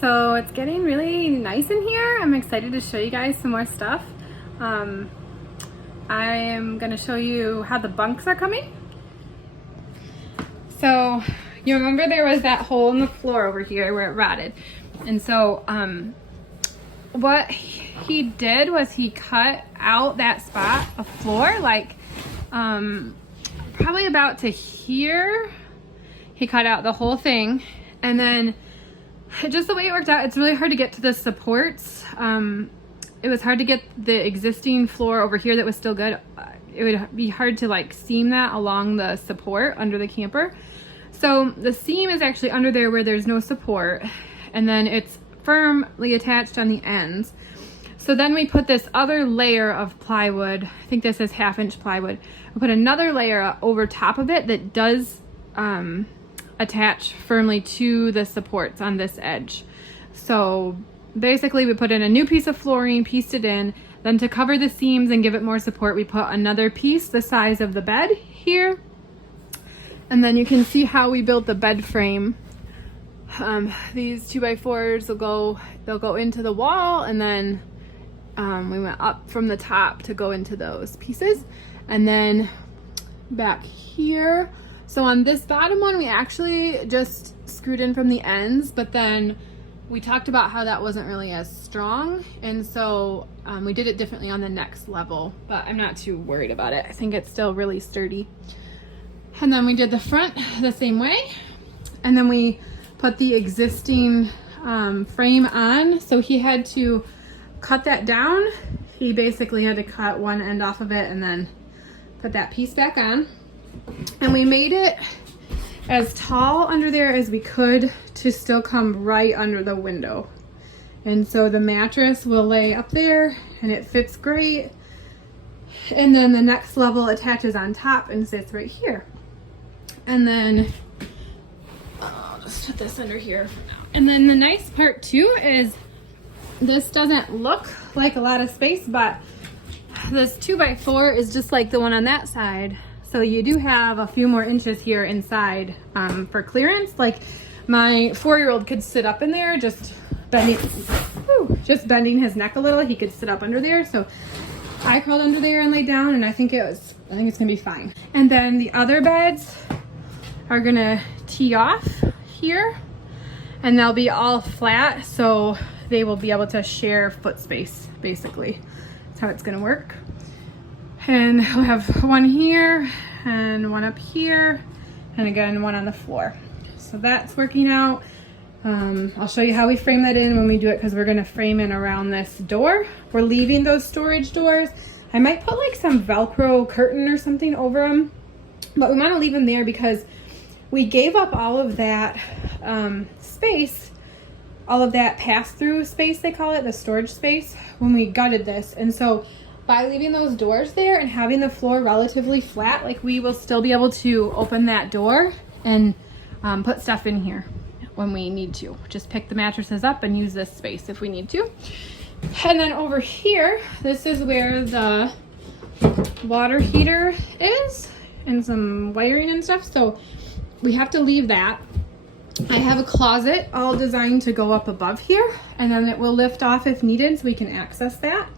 So it's getting really nice in here. I'm excited to show you guys some more stuff. I am going to show you how the bunks are coming. So you remember there was that hole in the floor over here where it rotted. And so what he did was he cut out that spot of floor, like probably about to here. He cut out the whole thing, and then just the way it worked out, it's really hard to get to the supports. It was hard to get the existing floor over here that was still good. It would be hard to like seam that along the support under the camper. So the seam is actually under there where there's no support, and then it's firmly attached on the ends. So then we put this other layer of plywood, I think this is 1/2-inch plywood. We put another layer over top of it that does attach firmly to the supports on this edge. So basically we put in a new piece of flooring, pieced it in, then to cover the seams and give it more support, we put another piece the size of the bed here. And then you can see how we built the bed frame. These 2x4s they'll go into the wall, and then we went up from the top to go into those pieces. And then back here, so on this bottom one, we actually just screwed in from the ends, but then we talked about how that wasn't really as strong, and so we did it differently on the next level, but I'm not too worried about it. I think it's still really sturdy. And then we did the front the same way, and then we put the existing frame on. So he had to cut that down. He basically had to cut one end off of it and then put that piece back on. And we made it as tall under there as we could to still come right under the window. And so the mattress will lay up there and it fits great. And then the next level attaches on top and sits right here. And then I'll just put this under here for now. And then the nice part too is this doesn't look like a lot of space, but this 2x4 is just like the one on that side. So you do have a few more inches here inside for clearance. Like my 4-year-old could sit up in there, just bending his neck a little. He could sit up under there. So I crawled under there and laid down, and I think it's gonna be fine. And then the other beds are gonna tee off here, and they'll be all flat, so they will be able to share foot space, basically. That's how it's gonna work. And we'll have one here and one up here, and again one on the floor. So that's working out. I'll show you how we frame that in when we do it, because we're gonna frame in around this door. We're leaving those storage doors. I might put like some Velcro curtain or something over them, but we wanna leave them there because we gave up all of that space, all of that pass-through space, they call it, the storage space, when we gutted this. And so by leaving those doors there and having the floor relatively flat, like we will still be able to open that door and put stuff in here when we need to. Just pick the mattresses up and use this space if we need to. And then over here, this is where the water heater is and some wiring and stuff. So we have to leave that. I have a closet all designed to go up above here, and then it will lift off if needed so we can access that.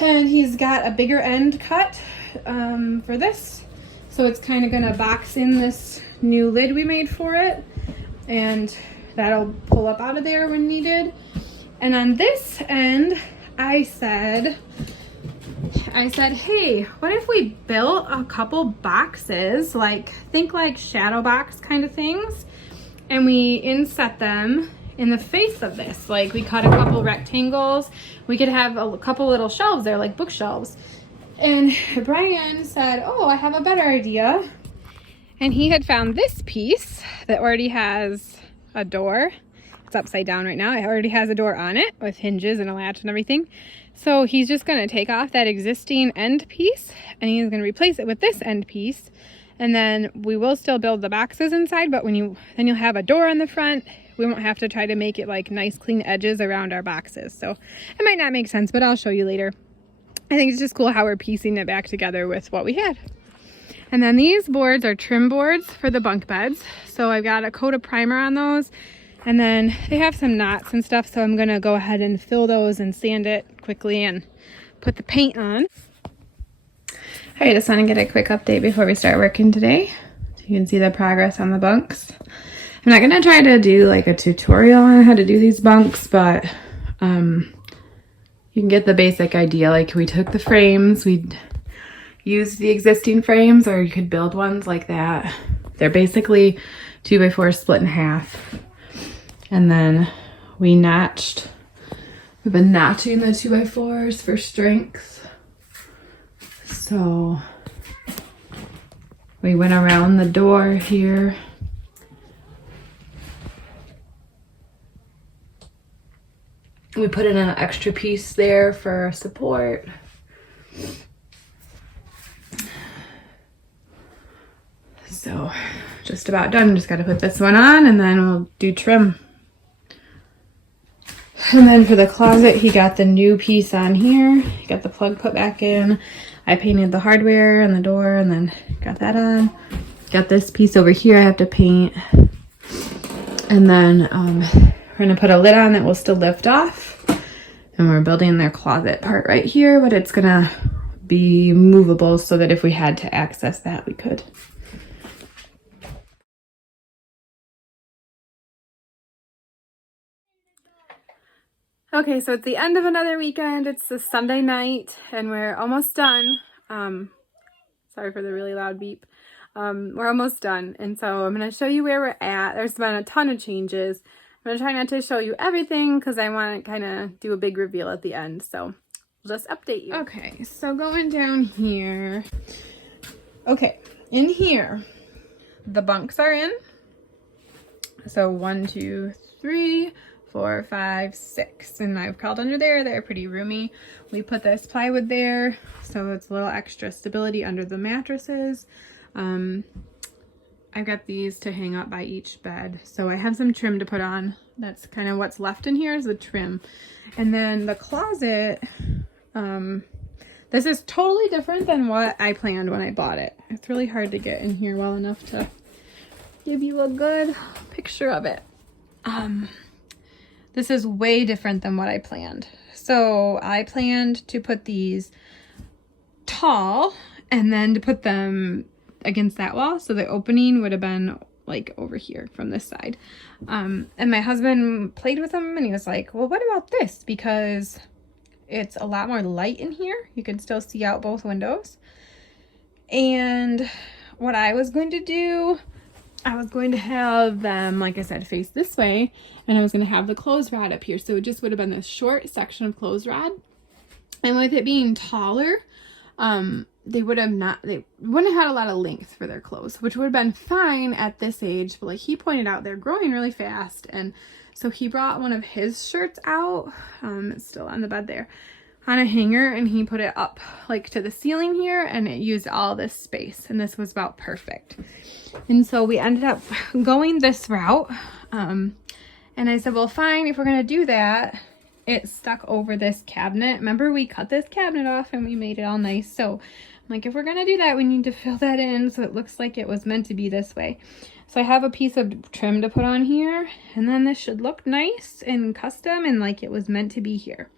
And he's got a bigger end cut for this. So it's kind of gonna box in this new lid we made for it, and that'll pull up out of there when needed. And on this end, I said, hey, what if we built a couple boxes, like think like shadow box kind of things, and we inset them in the face of this. Like we cut a couple rectangles. We could have a couple little shelves there, like bookshelves. And Brian said, oh, I have a better idea. And he had found this piece that already has a door. It's upside down right now. It already has a door on it with hinges and a latch and everything. So he's just gonna take off that existing end piece and he's gonna replace it with this end piece. And then we will still build the boxes inside, but then you'll have a door on the front. We won't have to try to make it like nice clean edges around our boxes. So it might not make sense, but I'll show you later. I think it's just cool how we're piecing it back together with what we had. And then these boards are trim boards for the bunk beds. So I've got a coat of primer on those. And then they have some knots and stuff, so I'm gonna go ahead and fill those and sand it quickly and put the paint on. All right, just want to get a quick update before we start working today. So you can see the progress on the bunks. I'm not gonna try to do like a tutorial on how to do these bunks, but you can get the basic idea. Like we took the frames, we used the existing frames, or you could build ones like that. They're basically 2x4 split in half. And then we notched, we've been notching the 2x4s for strength. So we went around the door here. We put in an extra piece there for support. So just about done. Just got to put this one on and then we'll do trim. And then for the closet, he got the new piece on here. He got the plug put back in. I painted the hardware and the door and then got that on. Got this piece over here I have to paint. And then we're gonna put a lid on that will still lift off. And we're building their closet part right here, but it's gonna be movable so that if we had to access that, we could. Okay, so it's the end of another weekend. It's a Sunday night and we're almost done. Sorry for the really loud beep. We're almost done. And so I'm going to show you where we're at. There's been a ton of changes. I'm going to try not to show you everything because I want to kind of do a big reveal at the end. So I'll just update you. Okay, so going down here. Okay, in here, the bunks are in. So 1, 2, 3, 4, 5, 6, and I've crawled under there. They're pretty roomy. We put this plywood there so it's a little extra stability under the mattresses. I've got these to hang up by each bed, so I have some trim to put on. That's kind of what's left in here is the trim. And then the closet, this is totally different than what I planned when I bought it. It's really hard to get in here well enough to give you a good picture of it. This is way different than what I planned. So I planned to put these tall and then to put them against that wall. So the opening would have been like over here from this side. And my husband played with them and he was like, well, what about this? Because it's a lot more light in here. You can still see out both windows. And what I was going to do, I was going to have them, like I said, face this way, and I was going to have the clothes rod up here. So it just would have been this short section of clothes rod. And with it being taller, they wouldn't have had a lot of length for their clothes, which would have been fine at this age. But like he pointed out, they're growing really fast. And so he brought one of his shirts out, it's still on the bed there, on a hanger, and he put it up like to the ceiling here, and it used all this space, and this was about perfect. And so we ended up going this route. And I said, well, fine, if we're going to do that, it stuck over this cabinet. Remember, we cut this cabinet off and we made it all nice. So I'm like, if we're going to do that, we need to fill that in so it looks like it was meant to be this way. So I have a piece of trim to put on here, and then this should look nice and custom and like it was meant to be here.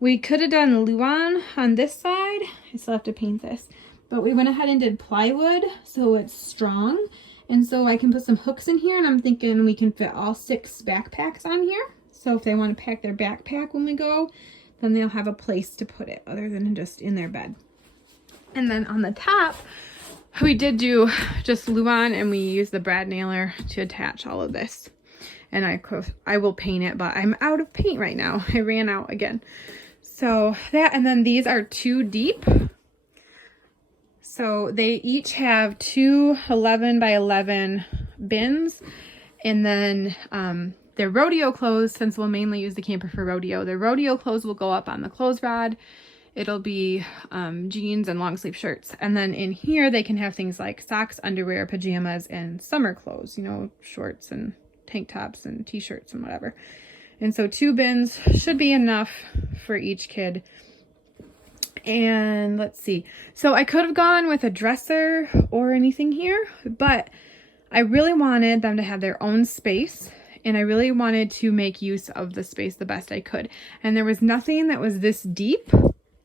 We could have done Luan on this side. I still have to paint this. But we went ahead and did plywood so it's strong. And so I can put some hooks in here, and I'm thinking we can fit all 6 backpacks on here. So if they want to pack their backpack when we go, then they'll have a place to put it other than just in their bed. And then on the top, we did do just Luan, and we used the brad nailer to attach all of this. And I will paint it, but I'm out of paint right now. I ran out again. So that, and then these are 2 deep. So they each have 2 11 by 11 bins, and then their rodeo clothes, since we'll mainly use the camper for rodeo, their rodeo clothes will go up on the clothes rod. It'll be jeans and long sleeve shirts. And then in here, they can have things like socks, underwear, pajamas, and summer clothes, you know, shorts and tank tops and t-shirts and whatever. And so 2 bins should be enough for each kid. And let's see. So I could have gone with a dresser or anything here, but I really wanted them to have their own space. and I really wanted to make use of the space the best I could. And there was nothing that was this deep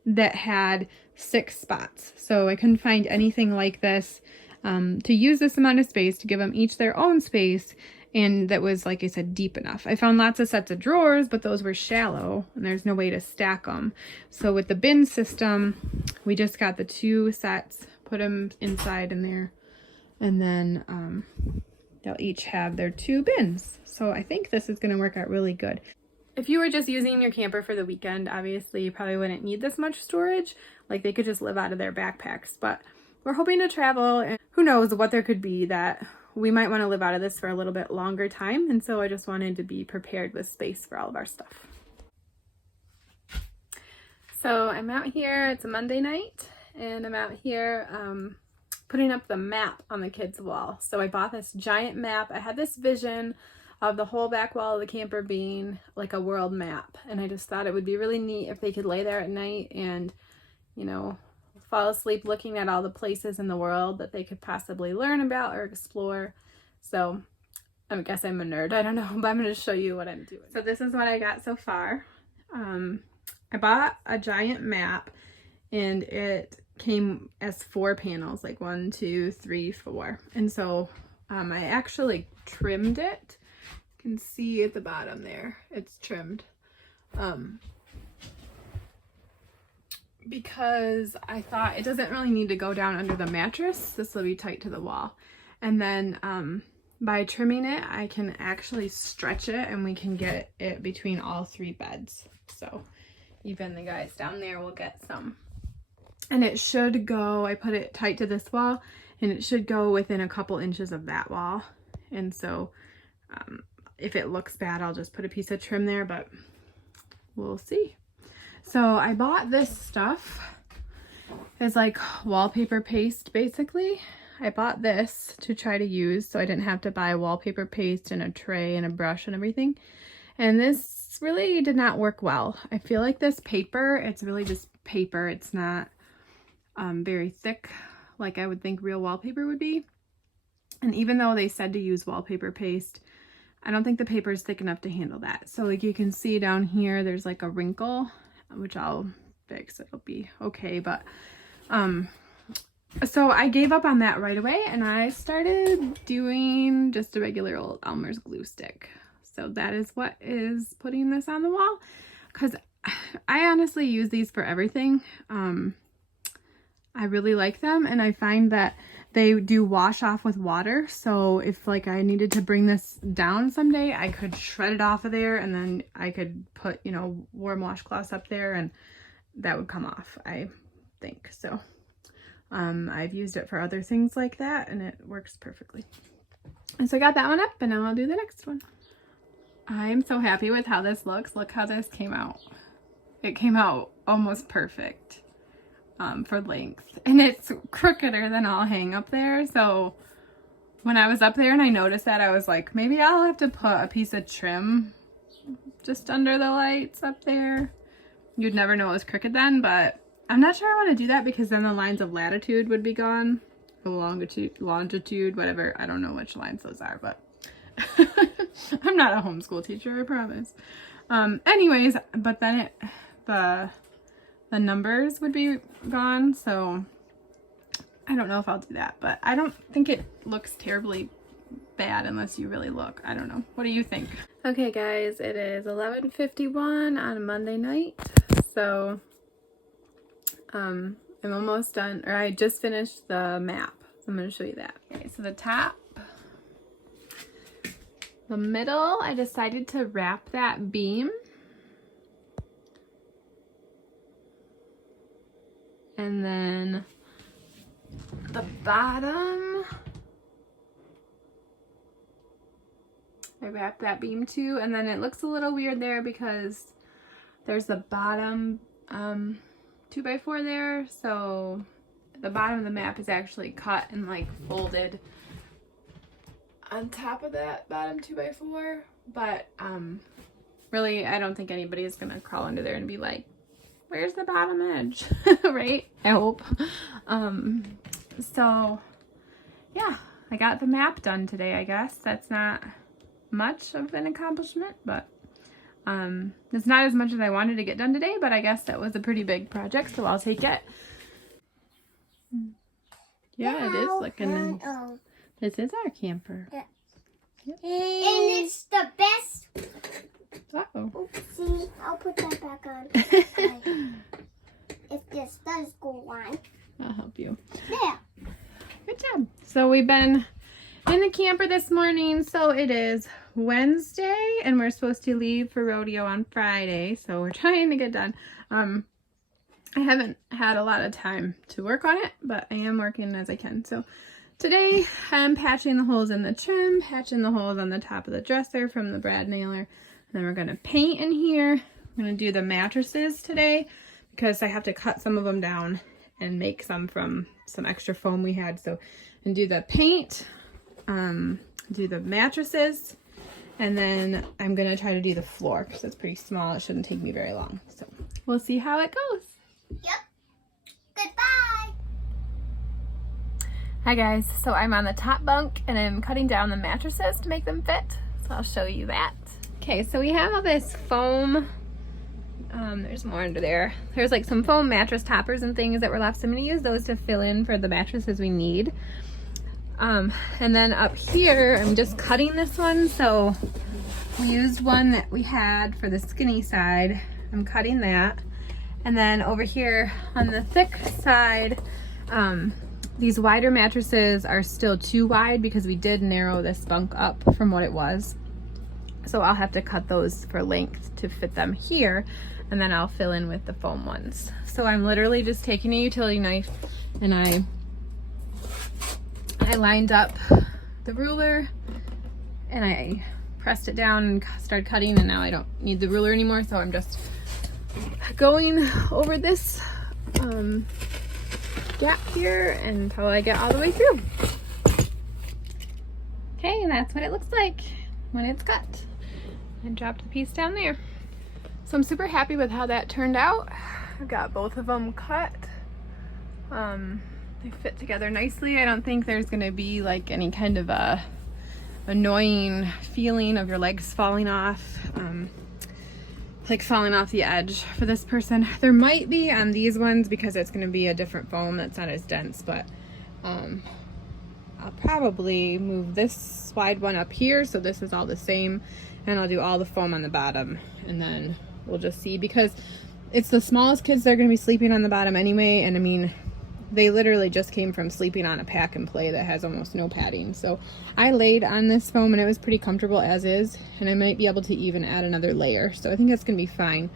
that had 6 spots. So I couldn't find anything like this to use this amount of space, to give them each their own space, and that was, like I said, deep enough. I found lots of sets of drawers, but those were shallow and there's no way to stack them. So with the bin system, we just got the 2 sets, put them inside in there, and then they'll each have their 2 bins. So I think this is going to work out really good. If you were just using your camper for the weekend, obviously you probably wouldn't need this much storage. Like, they could just live out of their backpacks, but we're hoping to travel, and who knows what there could be that we might want to live out of this for a little bit longer time. And so I just wanted to be prepared with space for all of our stuff. So I'm out here, it's a Monday night, and I'm out here putting up the map on the kids' wall. So I bought this giant map. I had this vision of the whole back wall of the camper being like a world map, and I just thought it would be really neat if they could lay there at night and, you know, fall asleep looking at all the places in the world that they could possibly learn about or explore. So I guess I'm a nerd, I don't know, but I'm going to show you what I'm doing. So this is what I got so far. I bought a giant map, and it came as 4 panels, like 1, 2, 3, 4. And so I actually trimmed it. You can see at the bottom there, it's trimmed. Because I thought it doesn't really need to go down under the mattress. This will be tight to the wall. And then by trimming it, I can actually stretch it, and we can get it between all 3 beds. So even the guys down there will get some. And it should go, I put it tight to this wall, and it should go within a couple inches of that wall. And so if it looks bad, I'll just put a piece of trim there, but we'll see. So I bought this stuff. It's like wallpaper paste, basically. I bought this to try to use so I didn't have to buy wallpaper paste and a tray and a brush and everything. And this really did not work well. I feel like this paper, it's really just paper. It's not very thick like I would think real wallpaper would be. And even though they said to use wallpaper paste, I don't think the paper is thick enough to handle that. So like you can see down here, there's like a wrinkle, which I'll fix. It'll be okay. But so I gave up on that right away, and I started doing just a regular old Elmer's glue stick. So that is what is putting this on the wall, because I honestly use these for everything. I really like them, and I find that they do wash off with water. So if like I needed to bring this down someday, I could shred it off of there, and then I could put, you know, warm washcloths up there, and that would come off, I think. So I've used it for other things like that, and it works perfectly. And so I got that one up, and now I'll do the next one. I'm so happy with how this looks. Look how this came out. It came out almost perfect. For length, and it's crookeder than I'll hang up there. So when I was up there and I noticed that, I was like, maybe I'll have to put a piece of trim just under the lights up there. You'd never know it was crooked then, but I'm not sure I want to do that, because then the lines of latitude would be gone, or longitude, whatever. I don't know which lines those are, but I'm not a homeschool teacher, I promise. Anyways, but then the numbers would be gone, so I don't know if I'll do that, but I don't think it looks terribly bad unless you really look. I don't know. What do you think? Okay guys, it is 11:51 on a Monday night, so I'm almost done, or I just finished the map, so I'm going to show you that. Okay, so the top, the middle, I decided to wrap that beam. And then the bottom, I wrapped that beam too. And then it looks a little weird there because there's the bottom 2x4 there. So the bottom of the map is actually cut and like folded on top of that bottom 2x4. But really, I don't think anybody is gonna crawl under there and be like, where's the bottom edge? Right? I hope. So yeah, I got the map done today, I guess. That's not much of an accomplishment, but it's not as much as I wanted to get done today, but I guess that was a pretty big project, so I'll take it. Yeah, it is looking nice. This is our camper. Yeah. Yep. And it's the best. Uh-oh. Oopsie, I'll put that back on. If this does go on. I'll help you. Yeah. Good job. So we've been in the camper this morning. So it is Wednesday and we're supposed to leave for rodeo on Friday. So we're trying to get done. I haven't had a lot of time to work on it, but I am working as I can. So today I'm patching the holes in the trim, patching the holes on the top of the dresser from the brad nailer. And then we're going to paint in here. I'm going to do the mattresses today because I have to cut some of them down and make some from some extra foam we had. So, and do the paint, do the mattresses, and then I'm going to try to do the floor because it's pretty small. It shouldn't take me very long. So we'll see how it goes. Yep. Goodbye. Hi guys, so I'm on the top bunk and I'm cutting down the mattresses to make them fit. So I'll show you that. Okay, so we have all this foam. There's more under there. There's like some foam mattress toppers and things that were left. So I'm gonna use those to fill in for the mattresses we need. And then up here, I'm just cutting this one. So we used one that we had for the skinny side. I'm cutting that. And then over here on the thick side, these wider mattresses are still too wide because we did narrow this bunk up from what it was. So I'll have to cut those for length to fit them here, and then I'll fill in with the foam ones. So I'm literally just taking a utility knife and I lined up the ruler and I pressed it down and started cutting, and now I don't need the ruler anymore, so I'm just going over this gap here until I get all the way through. Okay, and that's what it looks like when it's cut. I dropped the piece down there. So I'm super happy with how that turned out. I've got both of them cut. They fit together nicely. I don't think there's gonna be like any kind of a annoying feeling of your legs falling off. Like falling off the edge for this person. There might be on these ones because it's going to be a different foam that's not as dense, but I'll probably move this wide one up here so this is all the same, and I'll do all the foam on the bottom, and then we'll just see, because it's the smallest kids that are going to be sleeping on the bottom anyway, and I mean, they literally just came from sleeping on a pack and play that has almost no padding. So I laid on this foam and it was pretty comfortable as is, and I might be able to even add another layer. So I think that's gonna be fine.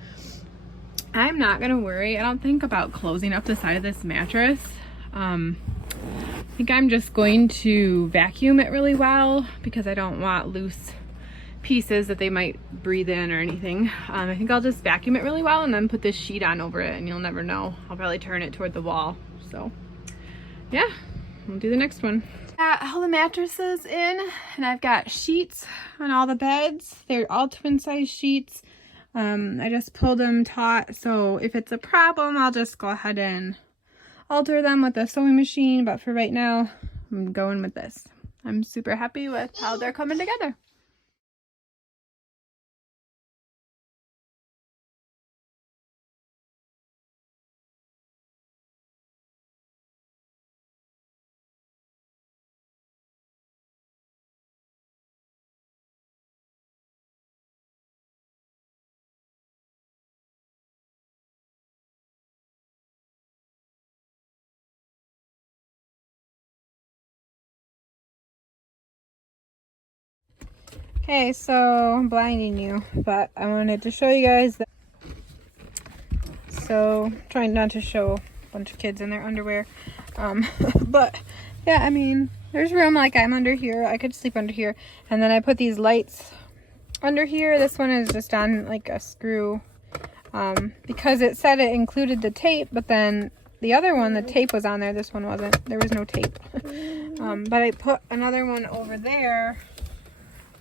I'm not gonna worry, I don't think, about closing up the side of this mattress. I think I'm just going to vacuum it really well because I don't want loose pieces that they might breathe in or anything. I think I'll just vacuum it really well and then put this sheet on over it, and you'll never know. I'll probably turn it toward the wall. So yeah, we'll do the next one. Got all the mattresses in, and I've got sheets on all the beds. They're all twin size sheets. I just pulled them taut, so if it's a problem, I'll just go ahead and alter them with the sewing machine. But for right now, I'm going with this. I'm super happy with how they're coming together. Okay, so I'm blinding you, but I wanted to show you guys that. So, trying not to show a bunch of kids in their underwear. But yeah, I mean, there's room. Like, I'm under here. I could sleep under here. And then I put these lights under here. This one is just on like a screw, because it said it included the tape, but then the other one, the tape was on there. This one wasn't. There was no tape. But I put another one over there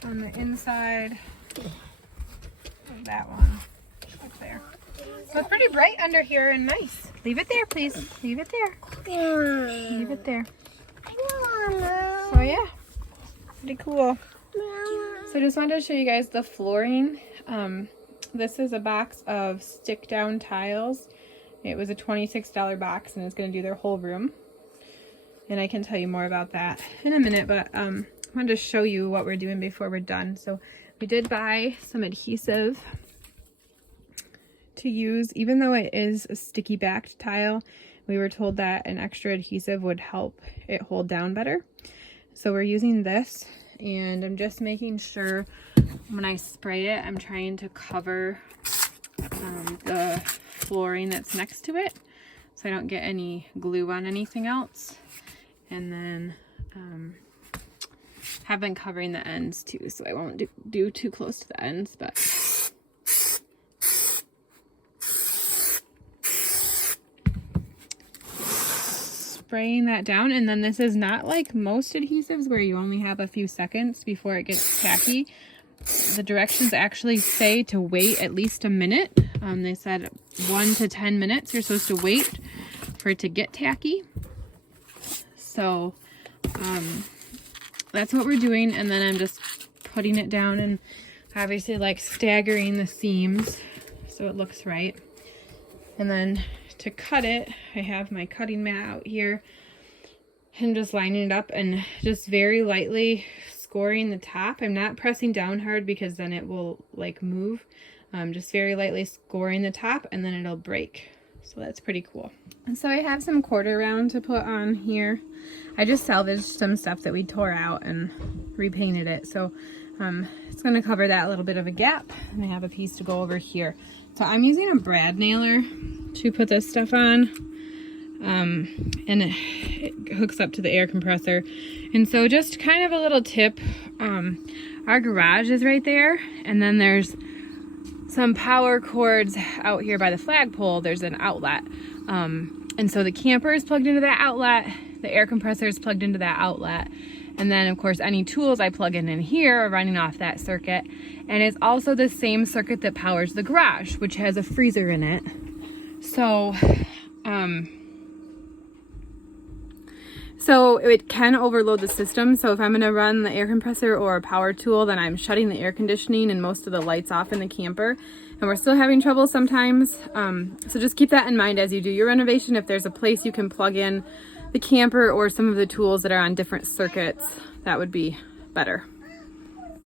on the inside of that one up there. So it's pretty bright under here and nice. Leave it there, please. Leave it there. Leave it there. So yeah, pretty cool. So I just wanted to show you guys the flooring. This is a box of stick down tiles. It was a $26 box and it's going to do their whole room. And I can tell you more about that in a minute, but I wanted to show you what we're doing before we're done. So we did buy some adhesive to use. Even though it is a sticky backed tile, we were told that an extra adhesive would help it hold down better. So we're using this, and I'm just making sure when I spray it, I'm trying to cover the flooring that's next to it so I don't get any glue on anything else. And then have been covering the ends too, so I won't do too close to the ends, but spraying that down. And then this is not like most adhesives where you only have a few seconds before it gets tacky. The directions actually say to wait at least a minute. They said 1 to 10 minutes you're supposed to wait for it to get tacky. So that's what we're doing, and then I'm just putting it down and obviously like staggering the seams so it looks right. And then to cut it, I have my cutting mat out here and just lining it up and just very lightly scoring the top. I'm not pressing down hard because then it will like move. Just very lightly scoring the top and then it'll break. So that's pretty cool. And so I have some quarter round to put on here. I just salvaged some stuff that we tore out and repainted it. So it's going to cover that little bit of a gap. And I have a piece to go over here. So I'm using a brad nailer to put this stuff on. And it hooks up to the air compressor. And so just kind of a little tip. Our garage is right there. And then there's some power cords out here by the flagpole. There's an outlet. And so the camper is plugged into that outlet. The air compressor is plugged into that outlet. And then of course any tools I plug in here are running off that circuit. And it's also the same circuit that powers the garage, which has a freezer in it. So, so it can overload the system. So if I'm gonna run the air compressor or a power tool, then I'm shutting the air conditioning and most of the lights off in the camper. And we're still having trouble sometimes. So just keep that in mind as you do your renovation. If there's a place you can plug in the camper or some of the tools that are on different circuits, that would be better.